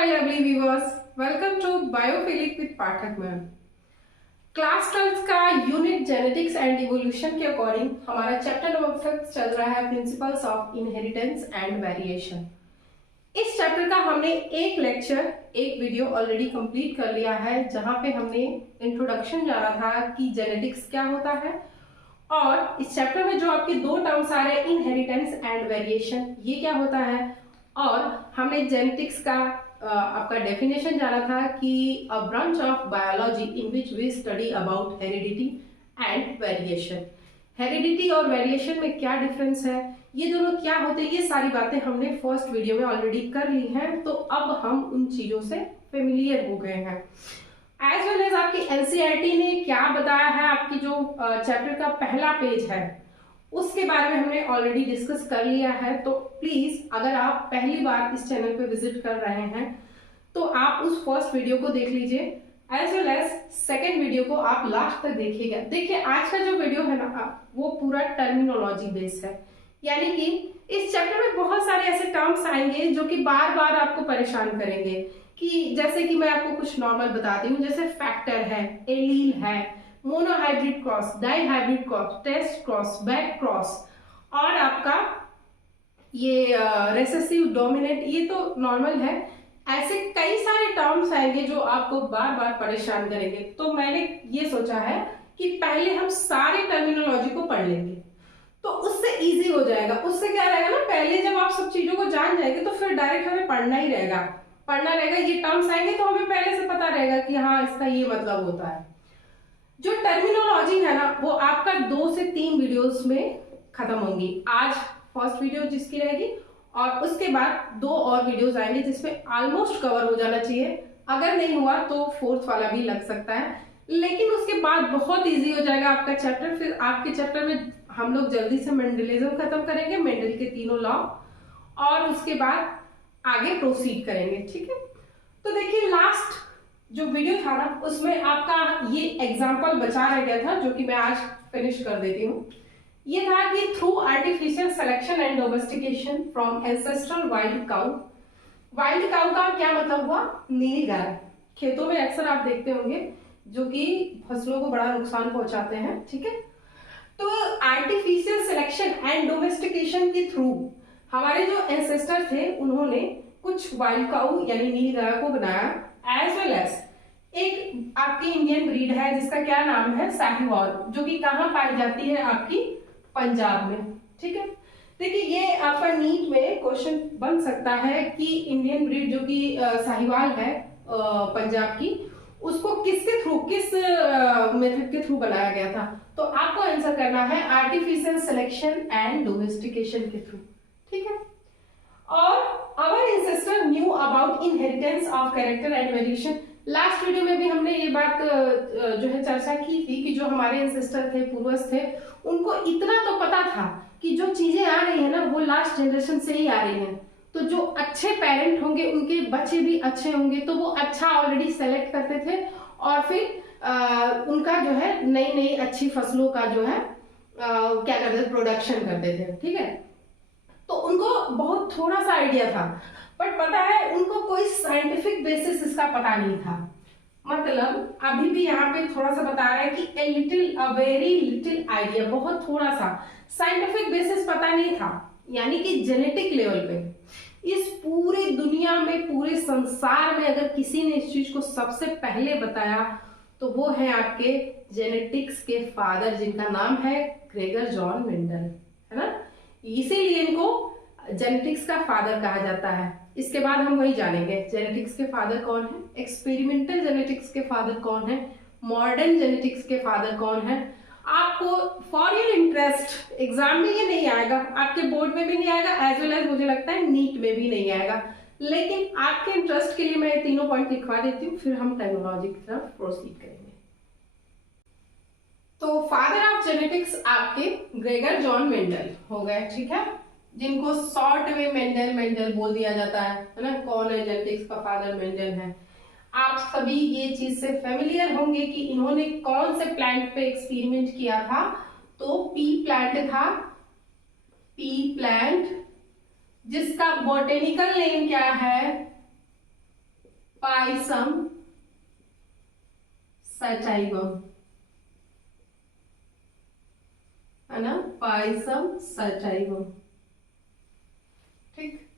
my lovely viewers, welcome to Biophilic with Pathak ma'am. Class 12 का unit genetics and evolution के according हमारा chapter number 5 चल रहा है principles of inheritance and variation. इस chapter का हमने एक लेक्चर एक वीडियो ऑलरेडी कंप्लीट कर लिया है, जहां पे हमने इंट्रोडक्शन जाना था कि जेनेटिक्स क्या होता है, और इस चैप्टर में जो आपके दो टर्म्स आ रहे हैं इनहेरिटेंस एंड वेरिएशन, ये क्या होता है। और हमने जेनेटिक्स का आपका डेफिनेशन जाना था कि a branch of biology in which we study about heredity and variation. Heredity और वेरिएशन में क्या डिफरेंस है, ये दोनों क्या होते हैं, ये सारी बातें हमने फर्स्ट वीडियो में ऑलरेडी कर ली हैं, तो अब हम उन चीजों से फेमिलियर हो गए हैं। एज वेल एज आपकी एनसीईआरटी ने क्या बताया है, आपकी जो चैप्टर का पहला पेज है उसके बारे में हमने ऑलरेडी डिस्कस कर लिया है। तो प्लीज अगर आप पहली बार इस चैनल पे विजिट कर रहे हैं तो आप उस फर्स्ट वीडियो को देख लीजिए, as well as second video को आप लास्ट तक देखिएगा। देखिए आज का जो वीडियो है ना, वो पूरा टर्मिनोलॉजी बेस्ड है, यानी कि इस चैप्टर में बहुत सारे ऐसे टर्म्स आएंगे जो कि बार बार आपको परेशान करेंगे। कि जैसे कि मैं आपको कुछ नॉर्मल बताती हूँ, जैसे फैक्टर है, एलील है, monohybrid cross, dihybrid cross, test cross, back cross, और आपका ये रेसेसिव डोमिनेंट, ये तो नॉर्मल है। ऐसे कई सारे टर्म्स आएंगे जो आपको बार बार परेशान करेंगे। तो मैंने ये सोचा है कि पहले हम सारे टर्मिनोलॉजी को पढ़ लेंगे, तो उससे इजी हो जाएगा। उससे क्या रहेगा ना, पहले जब आप सब चीजों को जान जाएंगे तो फिर डायरेक्ट हमें पढ़ना रहेगा। ये टर्म्स आएंगे तो हमें पहले से पता रहेगा कि हाँ इसका ये मतलब होता है। जो टर्मिनोलॉजी है ना, वो आपका 2 से 3 वीडियोस में खत्म होंगी। आज फर्स्ट वीडियो जिसकी रहेगी, और उसके बाद 2 और वीडियोस आएंगे जिसमें ऑलमोस्ट कवर हो जाना चाहिए। अगर नहीं हुआ तो फोर्थ वाला भी लग सकता है, लेकिन उसके बाद बहुत इजी हो जाएगा आपका चैप्टर। फिर आपके चैप्टर में हम लोग जल्दी से मेंडलिज्म खत्म करेंगे, मेंडल के तीनों लॉ, और उसके बाद आगे प्रोसीड करेंगे। ठीक है, तो देखिए लास्ट जो वीडियो था ना, उसमें आपका ये एग्जाम्पल बचा रह गया था, जो कि मैं आज फिनिश कर देती हूँ। ये था कि through artificial selection and domestication from ancestral wild cow. Wild cow का क्या मतलब हुआ, नीली गाय। खेतों में अक्सर आप देखते होंगे जो कि फसलों को बड़ा नुकसान पहुंचाते हैं। ठीक है, तो आर्टिफिशियल सिलेक्शन एंड डोमेस्टिकेशन के थ्रू हमारे जो एंसेस्टर थे उन्होंने कुछ वाइल्ड काउ यानी नीली गाय को बनाया। एज वेल एज एक आपकी इंडियन ब्रीड है जिसका क्या नाम है, साहिवाल, जो कि कहाँ पाई जाती है, आपकी पंजाब में। ठीक है, देखिए ये आपका नीट में क्वेश्चन बन सकता है कि इंडियन ब्रीड जो कि साहिवाल है पंजाब की, उसको किसके थ्रू, किस मेथड के थ्रू बनाया गया था। तो आपको आंसर करना है आर्टिफिशियल सिलेक्शन एंड डोमेस्टिकेशन के थ्रू। ठीक है, और our ancestor knew about inheritance of character and variation। Last video में भी हमने ये बात जो है चर्चा की थी कि जो हमारे एंसेस्टर थे, पूर्वज थे, उनको इतना तो पता था कि जो चीजें आ रही है ना वो लास्ट जनरेशन से ही आ रही हैं। तो जो अच्छे पेरेंट होंगे उनके बच्चे भी अच्छे होंगे, तो वो अच्छा ऑलरेडी सेलेक्ट करते थे, और फिर उनका जो है नई नई अच्छी फसलों का जो है क्या करते थे, प्रोडक्शन करते थे। ठीक है, तो उनको बहुत थोड़ा सा आइडिया था, बट पता है उनको कोई साइंटिफिक बेसिस इसका पता नहीं था। मतलब अभी भी यहाँ पे थोड़ा सा बता रहा है कि a little, a very little idea, बहुत थोड़ा सा, साइंटिफिक बेसिस पता नहीं था। यानी कि जेनेटिक लेवल पे इस पूरी दुनिया में, पूरे संसार में अगर किसी ने इस चीज को सबसे पहले बताया तो वो है आपके जेनेटिक्स के फादर, जिनका नाम है ग्रेगर जॉन मेंडल, है ना। इसीलिए इनको जेनेटिक्स का फादर कहा जाता है। इसके बाद हम वही जानेंगे जेनेटिक्स के फादर कौन है, एक्सपेरिमेंटल जेनेटिक्स के फादर कौन है, मॉडर्न जेनेटिक्स के फादर कौन है। आपको फॉर योर इंटरेस्ट एग्जाम में ये नहीं आएगा, आपके बोर्ड में भी नहीं आएगा, एज वेल एज मुझे लगता है नीट में भी नहीं आएगा, लेकिन आपके इंटरेस्ट के लिए मैं ये तीनों पॉइंट लिखवा देती हूँ, फिर हम टर्मिनोलॉजी की तरफ प्रोसीड करेंगे। तो फादर ऑफ जेनेटिक्स आपके ग्रेगर जॉन मेंडल हो गए। ठीक है, जिनको शॉर्ट में मेंडल बोल दिया जाता है ना। कौन है जेनेटिक्स का फादर, मेंडल है। आप सभी ये चीज से फेमिलियर होंगे कि इन्होंने कौन से प्लांट पे एक्सपेरिमेंट किया था, तो पी प्लांट था, पी प्लांट, जिसका बॉटेनिकल नेम क्या है, पाइसम सटाइवम, है ना, पाइसम सटाइवम। ठीक,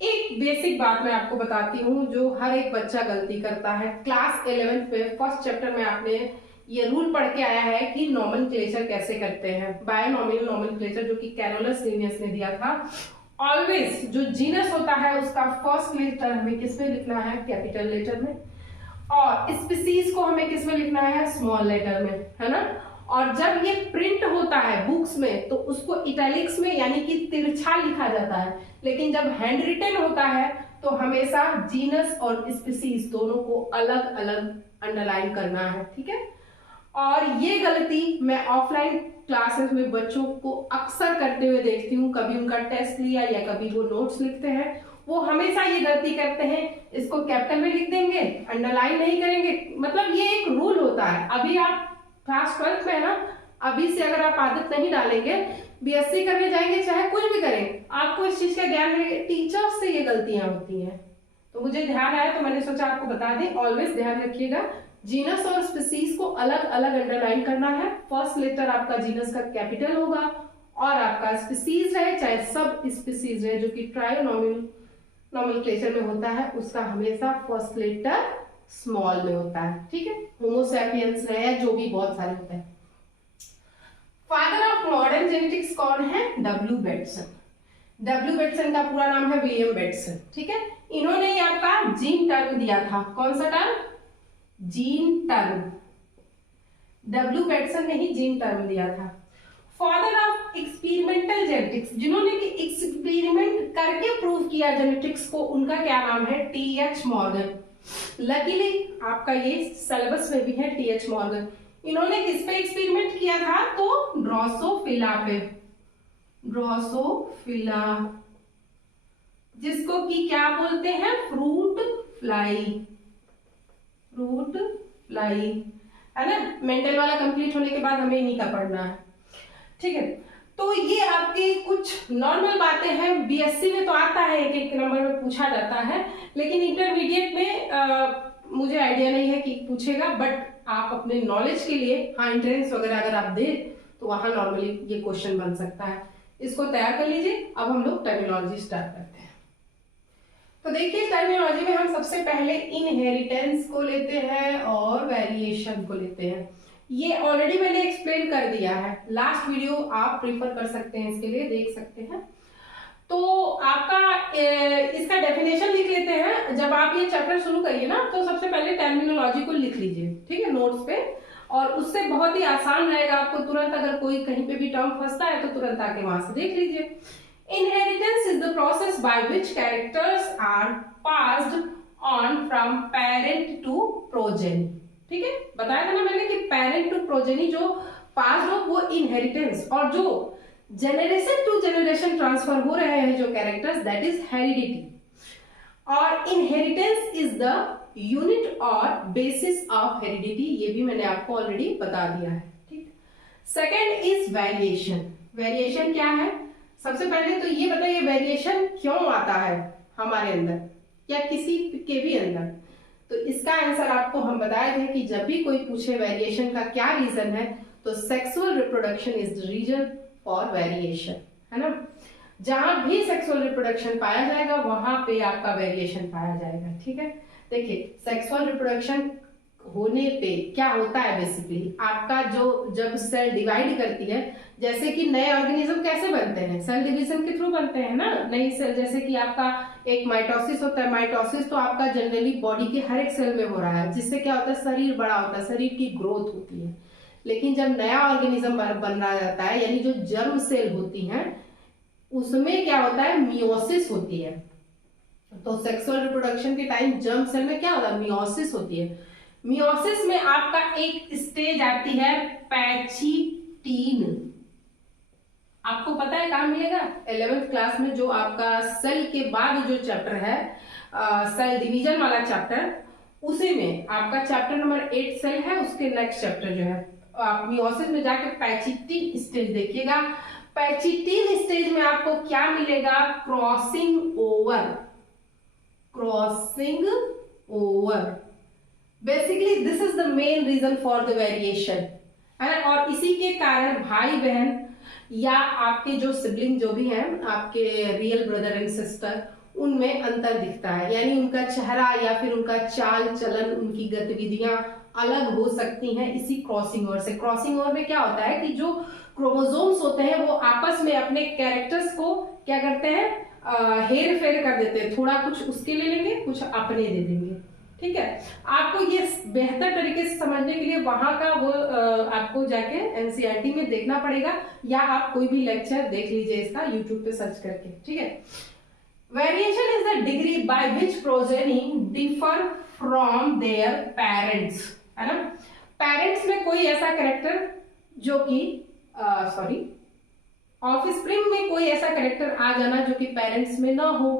एक बेसिक बात मैं आपको बताती हूँ जो हर एक बच्चा गलती करता है। क्लास 11th में फर्स्ट चैप्टर में आपने ये रूल पढ़ के आया है कि नॉमेनक्लेचर कैसे करते हैं, बायनॉमिनल नॉमेनक्लेचर, जो कि कैरोलस लिनियस ने दिया था। ऑलवेज जो जीनस होता है उसका फर्स्ट लेटर हमें किसमें लिखना है, कैपिटल लेटर में, और स्पीसीज को हमें किसमें लिखना है, स्मॉल लेटर में, है ना। और जब ये प्रिंट होता है बुक्स में तो उसको इटैलिक्स में यानी कि तिरछा लिखा जाता है, लेकिन जब हैंड रिटन होता है तो हमेशा जीनस और स्पीसीज दोनों को अलग अलग अंडरलाइन करना है, ठीक है। और ये गलती मैं ऑफलाइन क्लासेस में बच्चों को अक्सर करते हुए देखती हूँ। कभी उनका टेस्ट लिया या कभी वो नोट्स लिखते हैं, वो हमेशा ये गलती करते हैं, इसको कैपिटल में लिख देंगे, अंडरलाइन नहीं करेंगे। मतलब ये एक रूल होता है। अभी आप क्लास 12th में है ना, अभी से अगर आप आदत नहीं डालेंगे, बीएससी करने जाएंगे चाहे कुछ भी करें, आपको इस चीज का ज्ञान है। टीचर्स से ये गलतियां होती हैं, तो मुझे ध्यान आया तो मैंने सोचा आपको बता दें। ऑलवेज ध्यान रखिएगा, जीनस और स्पीसीज को अलग अलग अंडरलाइन करना है। फर्स्ट लेटर आपका जीनस का कैपिटल होगा और आपका स्पीसीज रहे चाहे सब स्पीसीज रहे, जो कि ट्रायोनोमेनक्लेचर में होता है, उसका हमेशा फर्स्ट लेटर स्मॉल में होता है, ठीक है। होमोसैपियंस रहे, जो भी बहुत सारे होते हैं। फादर ऑफ मॉडर्न जेनेटिक्स कौन है, डब्ल्यू बेटसन। डब्ल्यू बेटसन का पूरा नाम है विलियम बेटसन, ठीक है। इन्होंने ही आपका जीन टर्म दिया था। कौन सा term, gene term. W Bateson ने ही जीन टर्म दिया था। फादर ऑफ एक्सपेरिमेंटल जेनेटिक्स, जिन्होंने कि एक्सपेरिमेंट करके प्रूव किया जेनेटिक्स को, उनका क्या नाम है, टी.एच. मॉर्गन। लकीली आपका ये सिलेबस में भी है, टी.एच. मॉर्गन। इन्होंने किस पे एक्सपेरिमेंट किया था, तो ड्रोसोफिला पे, ड्रोसोफिला, जिसको कि क्या बोलते हैं, फ्रूट फ्लाई, फ्रूट फ्लाई, है ना। मेंडल वाला कंप्लीट होने के बाद हमें इन्हीं का पढ़ना है, ठीक है। तो ये आपकी कुछ नॉर्मल बातें हैं, बीएससी में तो आता है, एक एक नंबर में पूछा जाता है, लेकिन इंटरमीडिएट में मुझे आइडिया नहीं है कि पूछेगा, बट आप अपने नॉलेज के लिए, हाँ, एंट्रेंस वगैरह अगर आप दे तो वहां नॉर्मली ये क्वेश्चन बन सकता है। इसको तैयार कर लीजिए। अब हम लोग टर्मिनोलॉजी स्टार्ट करते हैं। तो देखिए, टर्मिनोलॉजी में हम सबसे पहले इनहेरिटेंस को लेते हैं और वेरिएशन को लेते हैं। ये ऑलरेडी मैंने एक्सप्लेन कर दिया है, लास्ट वीडियो आप प्रीफर कर सकते हैं, इसके लिए देख सकते हैं। तो आपका इसका डेफिनेशन लिख लेते हैं। जब आप ये चैप्टर शुरू करिए ना, तो सबसे पहले टर्मिनोलॉजी को लिख लीजिए, ठीक है, नोट्स पे, और उससे बहुत ही आसान रहेगा आपको। तुरंत अगर कोई कहीं पे भी टर्म फंसता है तो तुरंत आके वहां से देख लीजिए। Inheritance is the process by which characters are passed on from parent to progeny, ठीक है। बताया था ना मैंने कि पेरेंट टू प्रोजेनी जो पास हो वो इनहेरिटेंस, और जो जनरेशन टू जनरेशन ट्रांसफर हो रहे हैं जो कैरेक्टर्स, दैट इज हेरिडिटी। और इनहेरिटेंस इज द यूनिट और बेसिस ऑफ हेरिडिटी, ये भी मैंने आपको ऑलरेडी बता दिया है, ठीक। Second is variation. वेरिएशन क्या है, सबसे पहले तो ये बताइए वेरिएशन क्यों आता है हमारे अंदर या किसी के भी अंदर। तो इसका आंसर आपको हम बताए थे कि जब भी कोई पूछे वेरिएशन का क्या रीजन है, तो sexual reproduction is the reason for variation, है ना। जहां भी सेक्सुअल रिप्रोडक्शन पाया जाएगा वहां पे आपका वेरिएशन पाया जाएगा, ठीक है। देखिए, सेक्सुअल रिप्रोडक्शन होने पे क्या होता है, बेसिकली आपका जो जब सेल डिवाइड करती है, जैसे कि नए ऑर्गेनिज्म कैसे बनते हैं, सेल डिवीजन के थ्रू बनते हैं ना। नई सेल, जैसे कि आपका एक माइटोसिस होता है। माइटोसिस तो आपका जनरली बॉडी के हर एक सेल में हो रहा है, जिससे क्या होता है, शरीर बड़ा होता है, शरीर की ग्रोथ होती है। लेकिन जब नया ऑर्गेनिज्म बन रहा जाता है, यानी जो जर्म सेल होती हैं, उसमें क्या होता है, मियोसिस होती है। तो सेक्सुअल रिप्रोडक्शन के टाइम जर्म सेल में क्या होता है, मियोसिस होती है। मियोसिस में आपका एक स्टेज आती है पैचिटीन। आपको पता है कहाँ मिलेगा, 11th क्लास में, जो आपका सेल के बाद जो चैप्टर है, सेल डिवीजन वाला चैप्टर, उसी में आपका चैप्टर नंबर 8 सेल है, उसके नेक्स्ट चैप्टर जो है, आप मियोसिस में जाके पैचिटीन स्टेज देखिएगा। पैचिटीन स्टेज में आपको क्या मिलेगा, crossing over, crossing over. Basically this is the main reason for the variation, है ना। और इसी के कारण भाई बहन या आपके जो सिबलिंग जो भी हैं, आपके रियल ब्रदर एंड सिस्टर, उनमें अंतर दिखता है। यानी उनका चेहरा या फिर उनका चाल चलन, उनकी गतिविधियां अलग हो सकती हैं इसी क्रॉसिंग ओवर से। क्रॉसिंग ओवर में क्या होता है कि जो क्रोमोसोम्स होते हैं वो आपस में अपने कैरेक्टर्स को क्या करते हैं, हेर फेर कर देते हैं। थोड़ा कुछ उसके ले लेंगे, कुछ अपने दे देंगे। ठीक है, आपको ये बेहतर तरीके से समझने के लिए वहां का वो आपको जाके एनसीईआरटी में देखना पड़ेगा, या आप कोई भी लेक्चर देख लीजिए इसका यूट्यूब पे सर्च करके। ठीक है, variation is the degree by which progeny differ from their parents, है ना। पेरेंट्स में कोई ऐसा कैरेक्टर जो कि ऑफस्प्रिंग में कोई ऐसा कैरेक्टर आ जाना जो कि पेरेंट्स में ना हो,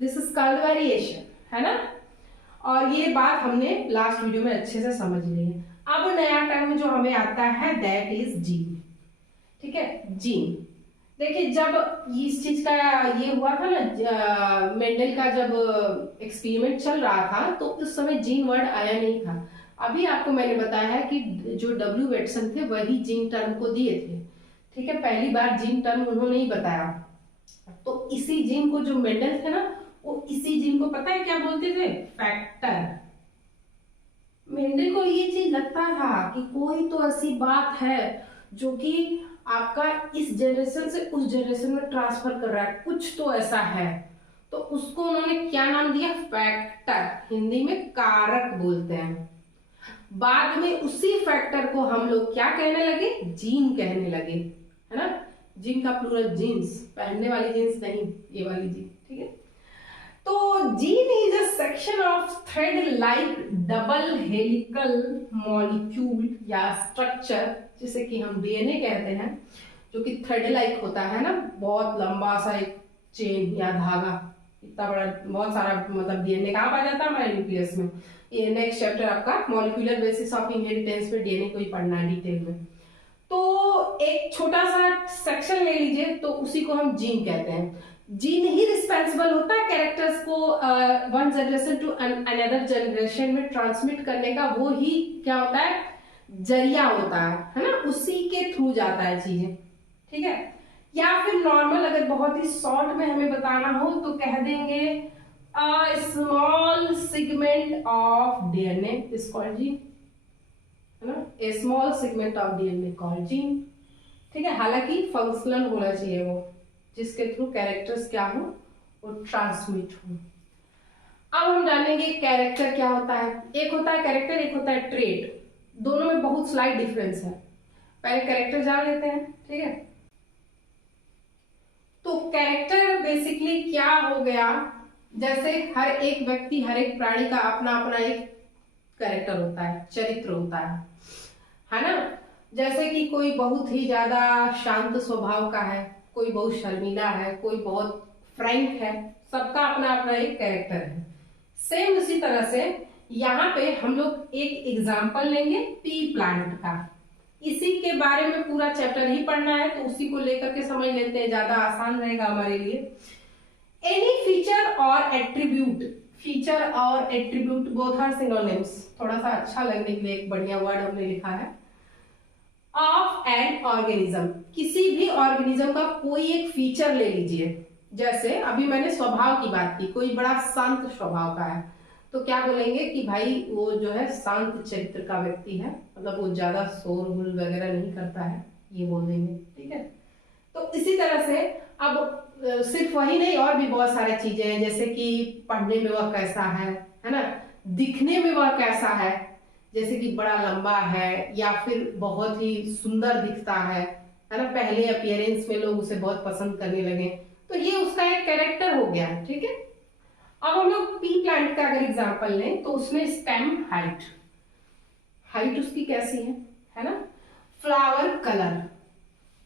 दिस इज कॉल्ड वेरिएशन, है ना। और ये बात हमने लास्ट वीडियो में अच्छे से समझ ली है। अब नया टर्म जो हमें आता है दैट इज जीन। ठीक है, जीन। देखिए जब इस चीज का ये हुआ था ना, मेंडल का जब एक्सपेरिमेंट चल रहा था, तो उस समय जीन वर्ड आया नहीं था। अभी आपको मैंने बताया है कि जो डब्ल्यू वेटसन थे वही जीन टर्म को दिए थे। ठीक है, पहली बार जीन टर्म उन्होंने ही बताया। तो इसी जीन को जो मेंडल थे ना, वो इसी जीन को पता है क्या बोलते थे, फैक्टर। मेंडल को ये चीज लगता था कि कोई तो ऐसी बात है जो कि आपका इस जनरेशन से उस जनरेशन में ट्रांसफर कर रहा है, कुछ तो ऐसा है। तो उसको उन्होंने क्या नाम दिया, फैक्टर। हिंदी में कारक बोलते हैं। बाद में उसी फैक्टर को हम लोग क्या कहने लगे, जीन कहने लगे, है ना। जीन का प्लूरल जीन्स, पहनने वाली जीन्स नहीं, ये वाली जीन। ठीक है, तो gene is a section of thread like double helical molecule या स्ट्रक्चर, जिसे कि हम डीएनए कहते हैं, जो कि थ्रेड लाइक होता है ना, बहुत लंबा सा एक चेन या धागा, इतना बड़ा, बहुत सारा, मतलब डीएनए कहाँ पाया जाता है, हमारे न्यूक्लियस में। ये नेक्स्ट चैप्टर आपका मॉलिक्यूलर बेसिस ऑफ इनहेरिटेंस में डीएनए को ही पढ़ना है डिटेल में। तो एक छोटा सा सेक्शन ले लीजिए, तो उसी को हम जीन कहते हैं। जीन ही रिस्पॉन्सिबल होता है कैरेक्टर्स को one generation to another generation में ट्रांसमिट करने का। वो ही क्या होता है, जरिया होता है ना, उसी के थ्रू जाता है चीजें। ठीक है, या फिर नॉर्मल अगर बहुत ही शॉर्ट में हमें बताना हो तो कह देंगे small segment of DNA is called gene, है ना। A small segment of DNA called gene. ठीक है, हालांकि फंक्शनल होना चाहिए वो, जिसके थ्रू कैरेक्टर्स क्या हो, वो ट्रांसमिट हो। अब हम जानेंगे कैरेक्टर क्या होता है। एक होता है कैरेक्टर, एक होता है ट्रेट। दोनों में बहुत स्लाइट डिफरेंस है। पहले कैरेक्टर जान लेते हैं। ठीक है, तो कैरेक्टर बेसिकली क्या हो गया, जैसे हर एक व्यक्ति, हर एक प्राणी का अपना अपना एक कैरेक्टर होता है, चरित्र होता है ना। जैसे कि कोई बहुत ही ज्यादा शांत स्वभाव का है, कोई बहुत शर्मीला है, कोई बहुत फ्रैंक है, सबका अपना अपना एक कैरेक्टर है। सेम उसी तरह से यहाँ पे हम लोग एक एग्जाम्पल लेंगे पी प्लांट का। इसी के बारे में पूरा चैप्टर ही पढ़ना है, तो उसी को लेकर के समझ लेते हैं, ज्यादा आसान रहेगा हमारे लिए। एनी फीचर और एट्रीब्यूट, फीचर और एट्रीब्यूट बोथ आर सिनोनिम्स, थोड़ा सा अच्छा लगने के लिए एक बढ़िया वर्ड हमने लिखा है। ऑफ एन ऑर्गेनिज्म, किसी भी ऑर्गेनिज्म का कोई एक फीचर ले लीजिए। जैसे अभी मैंने स्वभाव की बात की, कोई बड़ा शांत स्वभाव का है, तो क्या बोलेंगे कि भाई वो जो है शांत चरित्र का व्यक्ति है, मतलब वो ज्यादा शोर गुल वगैरह नहीं करता है, ये बोल देंगे। ठीक है, तो इसी तरह से अब सिर्फ वही नहीं, और भी बहुत सारी चीजें हैं, जैसे कि पढ़ने में वह कैसा है ना, दिखने में वह कैसा है, जैसे कि बड़ा लंबा है या फिर बहुत ही सुंदर दिखता है ना। पहले अपीयरेंस में लोग उसे बहुत पसंद करने लगे, तो ये उसका एक कैरेक्टर हो गया। ठीक है, अब हम लोग पी प्लांट का अगर एग्जांपल लें, तो उसमें स्टेम हाइट, हाइट उसकी कैसी है ना। फ्लावर कलर,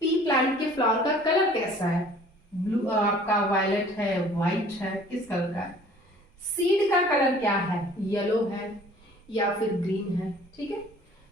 पी प्लांट के फ्लावर का कलर कैसा है, ब्लू, आपका वायलेट है, व्हाइट है, किस कलर का है। सीड का कलर क्या है, येलो है या फिर ग्रीन है। ठीक है,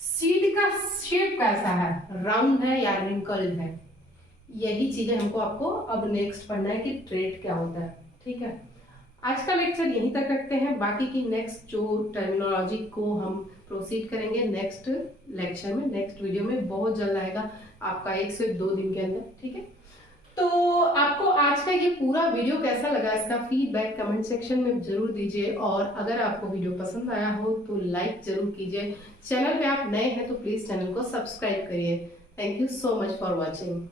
सीड का शेप कैसा है, राउंड है या रिंकल्ड है। यही चीजें हमको आपको अब नेक्स्ट पढ़ना है कि ट्रेट क्या होता है। ठीक है, आज का लेक्चर यहीं तक रखते हैं, बाकी की नेक्स्ट जो टर्मिनोलॉजी को हम प्रोसीड करेंगे नेक्स्ट लेक्चर में, नेक्स्ट वीडियो में, बहुत जल्द आएगा आपका 1 से 2 दिन के अंदर, ठीक है। तो आपको आज का ये पूरा वीडियो कैसा लगा, इसका फीडबैक कमेंट सेक्शन में जरूर दीजिए, और अगर आपको वीडियो पसंद आया हो तो लाइक जरूर कीजिए। चैनल पे आप नए हैं तो प्लीज चैनल को सब्सक्राइब करिए। Thank you so much for watching.